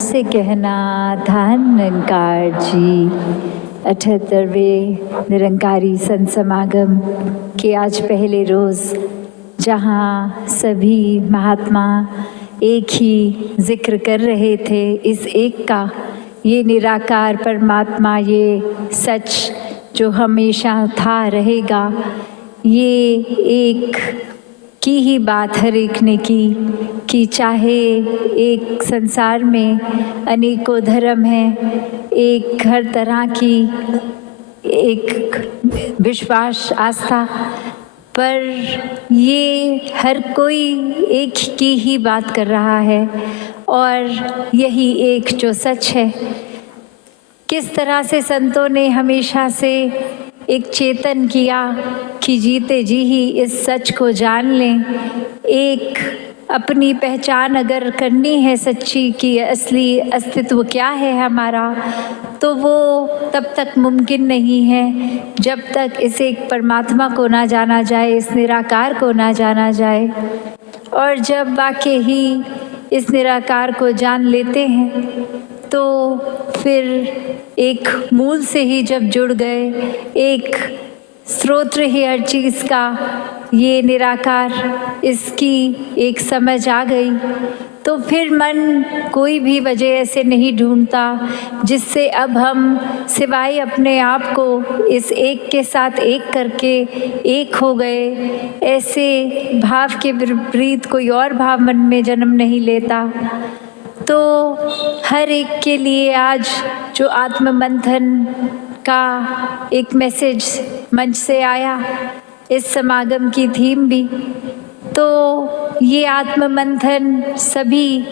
से कहना धन निरंकार जी 78वें निरंकारी संत समागम के आज पहले रोज़, जहाँ सभी महात्मा एक ही जिक्र कर रहे थे इस एक का, ये निराकार परमात्मा, ये सच जो हमेशा था रहेगा, ये एक की ही बात हर एक ने की कि चाहे एक संसार में अनेकों धर्म हैं, एक हर तरह की एक विश्वास आस्था, पर ये हर कोई एक की ही बात कर रहा है और यही एक जो सच है। किस तरह से संतों ने हमेशा से एक चेतन किया कि जीते जी ही इस सच को जान लें। एक अपनी पहचान अगर करनी है सच्ची कि असली अस्तित्व क्या है हमारा, तो वो तब तक मुमकिन नहीं है जब तक इस एक परमात्मा को ना जाना जाए, इस निराकार को ना जाना जाए। और जब वाकई ही इस निराकार को जान लेते हैं तो फिर एक मूल से ही जब जुड़ गए, एक स्रोत ही हर चीज़ का, ये निराकार, इसकी एक समझ आ गई, तो फिर मन कोई भी वजह ऐसे नहीं ढूंढता जिससे अब हम सिवाय अपने आप को इस एक के साथ एक करके एक हो गए, ऐसे भाव के विपरीत कोई और भाव मन में जन्म नहीं लेता। तो हर एक के लिए आज जो आत्म मंथन का एक मैसेज मंच से आया, इस समागम की थीम भी, तो ये आत्म मंथन सभी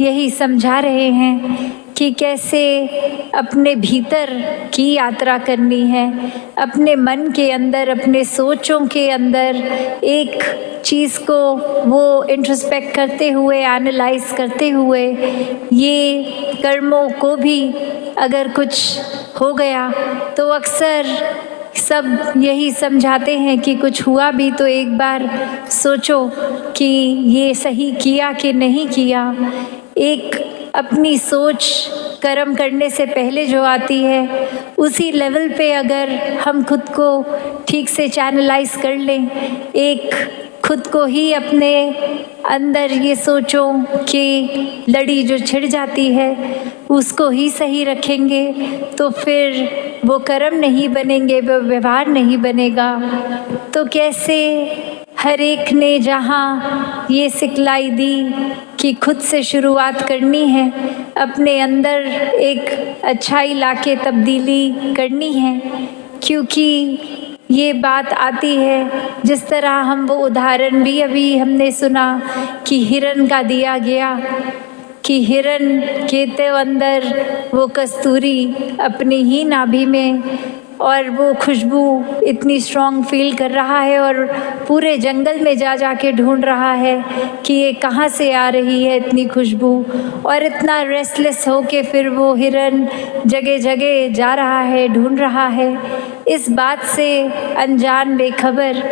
यही समझा रहे हैं कि कैसे अपने भीतर की यात्रा करनी है, अपने मन के अंदर, अपने सोचों के अंदर एक चीज़ को वो इंट्रोस्पेक्ट करते हुए, एनालाइज करते हुए, ये कर्मों को भी अगर कुछ हो गया तो अक्सर सब यही समझाते हैं कि कुछ हुआ भी तो एक बार सोचो कि ये सही किया कि नहीं किया। एक अपनी सोच कर्म करने से पहले जो आती है, उसी लेवल पे अगर हम खुद को ठीक से चैनलाइज कर लें, एक खुद को ही अपने अंदर ये सोचो कि लड़ी जो छिड़ जाती है उसको ही सही रखेंगे, तो फिर वो कर्म नहीं बनेंगे, वो व्यवहार नहीं बनेगा। तो कैसे हर एक ने जहाँ ये सिखलाई दी कि खुद से शुरुआत करनी है, अपने अंदर एक अच्छाई लाके तब्दीली करनी है, क्योंकि ये बात आती है जिस तरह हम वो उदाहरण भी अभी हमने सुना कि हिरन का दिया गया कि हिरन के तो अंदर वो कस्तूरी अपनी ही नाभि में, और वो खुशबू इतनी स्ट्रॉन्ग फील कर रहा है और पूरे जंगल में जा के ढूंढ रहा है कि ये कहाँ से आ रही है इतनी खुशबू, और इतना रेस्टलेस हो के फिर वो हिरन जगह जगह जा रहा है, ढूंढ रहा है, इस बात से अनजान बेखबर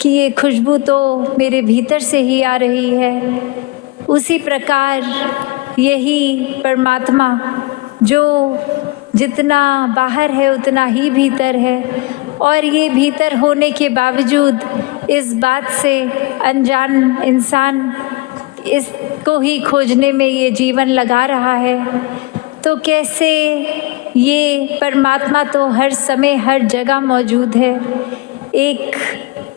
कि ये खुशबू तो मेरे भीतर से ही आ रही है। उसी प्रकार यही परमात्मा जो जितना बाहर है उतना ही भीतर है, और ये भीतर होने के बावजूद इस बात से अनजान इंसान इसको ही खोजने में ये जीवन लगा रहा है। तो कैसे ये परमात्मा तो हर समय हर जगह मौजूद है, एक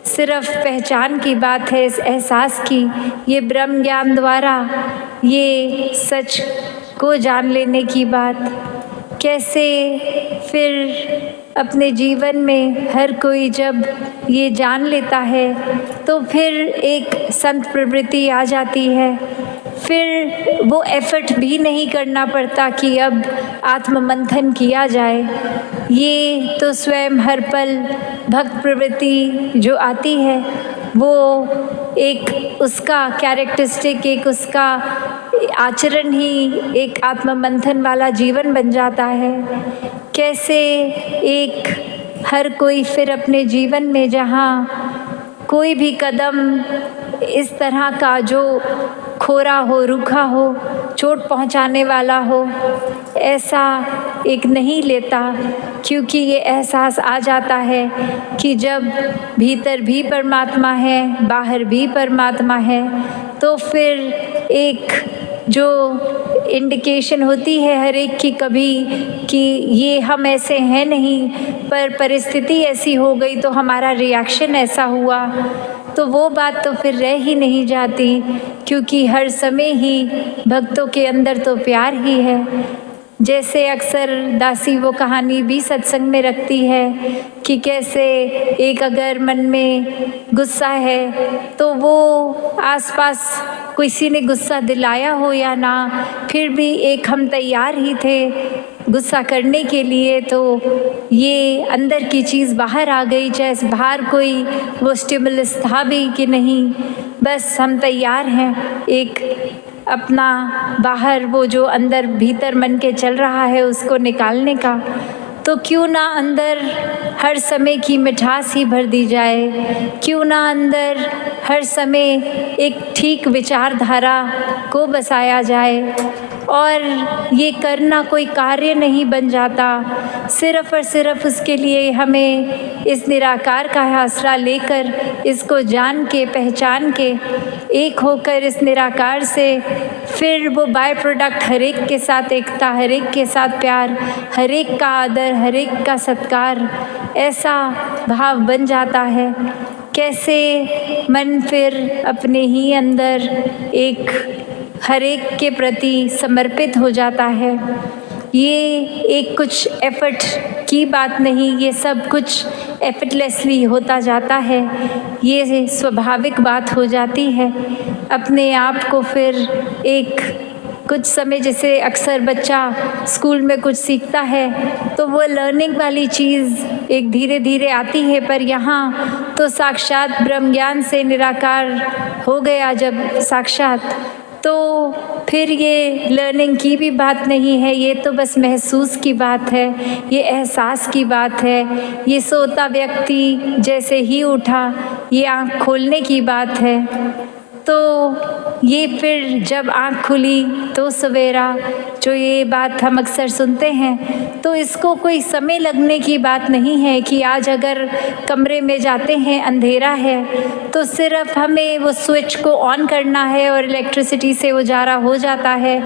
सिर्फ पहचान की बात है, इस एहसास की, ये ब्रह्म ज्ञान द्वारा ये सच को जान लेने की बात। कैसे फिर अपने जीवन में हर कोई जब ये जान लेता है तो फिर एक संत प्रवृत्ति आ जाती है, फिर वो एफर्ट भी नहीं करना पड़ता कि अब आत्म मंथन किया जाए। ये तो स्वयं हर पल भक्त प्रवृत्ति जो आती है वो एक उसका कैरेक्टरिस्टिक, एक उसका आचरण ही एक आत्म मंथन वाला जीवन बन जाता है। कैसे एक हर कोई फिर अपने जीवन में जहाँ कोई भी कदम इस तरह का जो खोरा हो, रूखा हो, चोट पहुंचाने वाला हो, ऐसा एक नहीं लेता, क्योंकि ये एहसास आ जाता है कि जब भीतर भी परमात्मा है, बाहर भी परमात्मा है, तो फिर एक जो इंडिकेशन होती है हर एक की कभी कि ये हम ऐसे हैं नहीं, पर परिस्थिति ऐसी हो गई तो हमारा रिएक्शन ऐसा हुआ, तो वो बात तो फिर रह ही नहीं जाती, क्योंकि हर समय ही भक्तों के अंदर तो प्यार ही है। जैसे अक्सर दासी वो कहानी भी सत्संग में रखती है कि कैसे एक अगर मन में गुस्सा है तो वो आसपास किसी ने गुस्सा दिलाया हो या ना, फिर भी एक हम तैयार ही थे गुस्सा करने के लिए, तो ये अंदर की चीज़ बाहर आ गई, चाहे बाहर कोई वो स्टिमुलस था भी कि नहीं, बस हम तैयार हैं एक अपना बाहर वो जो अंदर भीतर मन के चल रहा है उसको निकालने का। तो क्यों ना अंदर हर समय की मिठास ही भर दी जाए, क्यों ना अंदर हर समय एक ठीक विचारधारा को बसाया जाए। और ये करना कोई कार्य नहीं बन जाता, सिर्फ़ और सिर्फ उसके लिए हमें इस निराकार का आसरा लेकर, इसको जान के पहचान के एक होकर इस निराकार से फिर वो बाय प्रोडक्ट हर एक के साथ एकता, हर एक के साथ प्यार, हर एक का आदर, हर एक का सत्कार, ऐसा भाव बन जाता है। कैसे मन फिर अपने ही अंदर एक हर एक के प्रति समर्पित हो जाता है। ये एक कुछ एफर्ट की बात नहीं, ये सब कुछ एफर्टलेसली होता जाता है, ये स्वाभाविक बात हो जाती है। अपने आप को फिर एक कुछ समय, जैसे अक्सर बच्चा स्कूल में कुछ सीखता है तो वो लर्निंग वाली चीज़ एक धीरे धीरे आती है, पर यहाँ तो साक्षात ब्रह्म ज्ञान से निराकार हो गया जब साक्षात, तो फिर ये लर्निंग की भी बात नहीं है, ये तो बस महसूस की बात है, ये एहसास की बात है। ये सोता व्यक्ति जैसे ही उठा, ये आँख खोलने की बात है। तो ये फिर जब आँख खुली तो सवेरा, जो ये बात हम अक्सर सुनते हैं, तो इसको कोई समय लगने की बात नहीं है कि आज अगर कमरे में जाते हैं अंधेरा है तो सिर्फ हमें वो स्विच को ऑन करना है और इलेक्ट्रिसिटी से उजाला हो जाता है।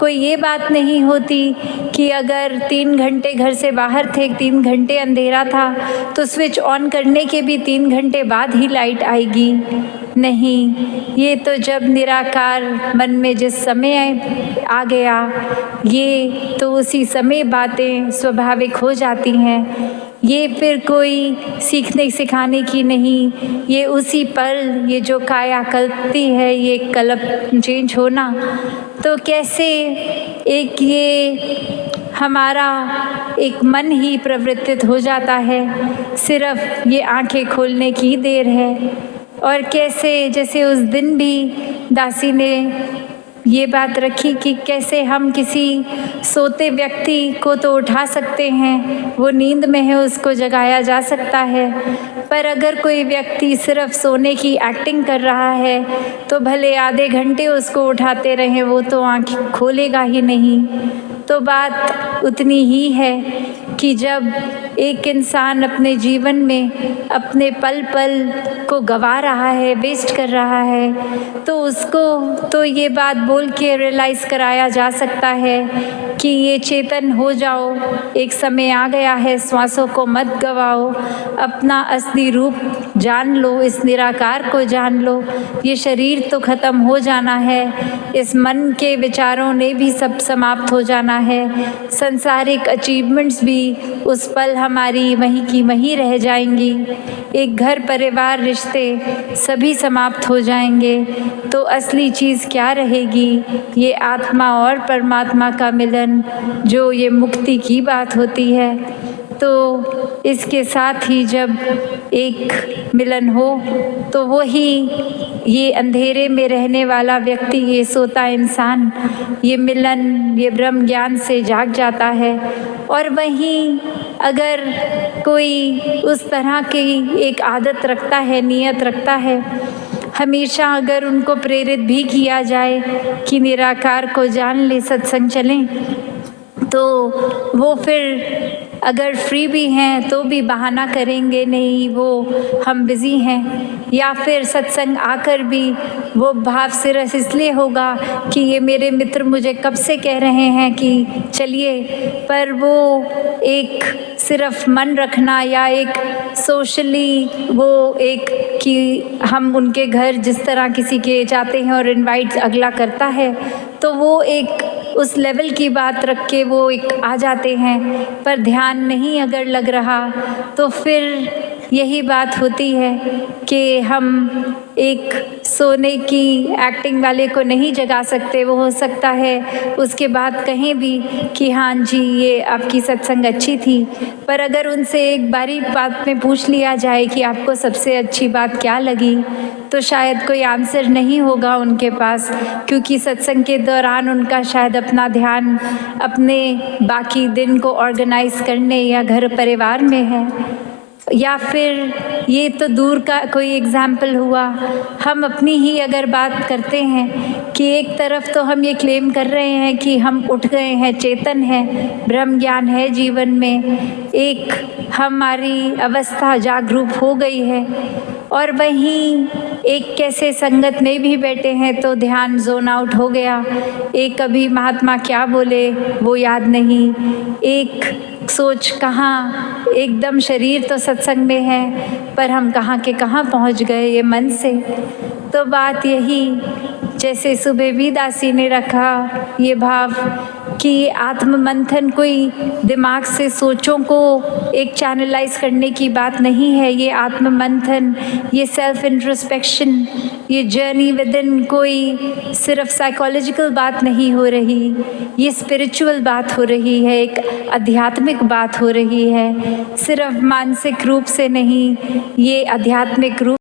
कोई ये बात नहीं होती कि अगर 3 घंटे घर से बाहर थे, 3 घंटे अंधेरा था, तो स्विच ऑन करने के भी 3 घंटे बाद ही लाइट आएगी। नहीं, ये तो जब निराकार मन में जिस समय आ गया, ये तो उसी समय बातें स्वाभाविक हो जाती हैं। ये फिर कोई सीखने सिखाने की नहीं, ये उसी पल, ये जो काया कल्पती है, ये कल्प चेंज होना, तो कैसे एक ये हमारा एक मन ही प्रवृत्तित हो जाता है, सिर्फ ये आंखें खोलने की देर है। और कैसे जैसे उस दिन भी दासी ने ये बात रखी कि कैसे हम किसी सोते व्यक्ति को तो उठा सकते हैं, वो नींद में है उसको जगाया जा सकता है, पर अगर कोई व्यक्ति सिर्फ सोने की एक्टिंग कर रहा है तो भले आधे घंटे उसको उठाते रहें, वो तो आँख खोलेगा ही नहीं। तो बात उतनी ही है कि जब एक इंसान अपने जीवन में अपने पल पल को गंवा रहा है, वेस्ट कर रहा है, तो उसको तो ये बात बोल के रियलाइज़ कराया जा सकता है कि ये चेतन हो जाओ, एक समय आ गया है, श्वासों को मत गवाओ, अपना असली रूप जान लो, इस निराकार को जान लो। ये शरीर तो ख़त्म हो जाना है, इस मन के विचारों ने भी सब समाप्त हो जाना है, संसारिक अचीवमेंट्स भी उस पल हमारी वहीं की वहीं रह जाएंगी, एक घर परिवार रिश्ते सभी समाप्त हो जाएंगे, तो असली चीज़ क्या रहेगी? ये आत्मा और परमात्मा का मिलन, जो ये मुक्ति की बात होती है। तो इसके साथ ही जब एक मिलन हो तो वही ये अंधेरे में रहने वाला व्यक्ति, ये सोता इंसान, ये मिलन, ये ब्रह्म ज्ञान से जाग जाता है। और वहीं अगर कोई उस तरह की एक आदत रखता है, नियत रखता है, हमेशा अगर उनको प्रेरित भी किया जाए कि निराकार को जान ले, सत्संग चलें, तो वो फिर अगर फ्री भी हैं तो भी बहाना करेंगे, नहीं वो हम बिज़ी हैं, या फिर सत्संग आकर भी वो भाव सिरस इसलिए होगा कि ये मेरे मित्र मुझे कब से कह रहे हैं कि चलिए, पर वो एक सिर्फ मन रखना या एक सोशली वो एक कि हम उनके घर जिस तरह किसी के जाते हैं और इनवाइट अगला करता है, तो वो एक उस लेवल की बात रख के वो एक आ जाते हैं, पर ध्यान नहीं अगर लग रहा तो फिर यही बात होती है कि हम एक सोने की एक्टिंग वाले को नहीं जगा सकते। वो हो सकता है उसके बाद कहें भी कि हाँ जी ये आपकी सत्संग अच्छी थी, पर अगर उनसे एक बारी बात में पूछ लिया जाए कि आपको सबसे अच्छी बात क्या लगी, तो शायद कोई आंसर नहीं होगा उनके पास, क्योंकि सत्संग के दौरान उनका शायद अपना ध्यान अपने बाकी दिन को ऑर्गेनाइज करने या घर परिवार में है। या फिर ये तो दूर का कोई एग्जाम्पल हुआ, हम अपनी ही अगर बात करते हैं कि एक तरफ तो हम ये क्लेम कर रहे हैं कि हम उठ गए हैं, चेतन हैं, ब्रह्म ज्ञान है जीवन में, एक हमारी अवस्था जागरूक हो गई है, और वहीं एक कैसे संगत में भी बैठे हैं तो ध्यान जोन आउट हो गया, एक कभी महात्मा क्या बोले वो याद नहीं, एक सोच कहाँ, एकदम शरीर तो सत्संग में है पर हम कहाँ के कहाँ पहुँच गए ये मन से। तो बात यही, जैसे सुबेबी दासी ने रखा ये भाव कि आत्म मंथन कोई दिमाग से सोचों को एक चैनलाइज करने की बात नहीं है, ये आत्म मंथन, ये सेल्फ इंट्रोस्पेक्शन, ये जर्नी विद इन कोई सिर्फ साइकोलॉजिकल बात नहीं हो रही, ये स्पिरिचुअल बात हो रही है, एक आध्यात्मिक बात हो रही है, सिर्फ मानसिक रूप से नहीं, ये आध्यात्मिक रूप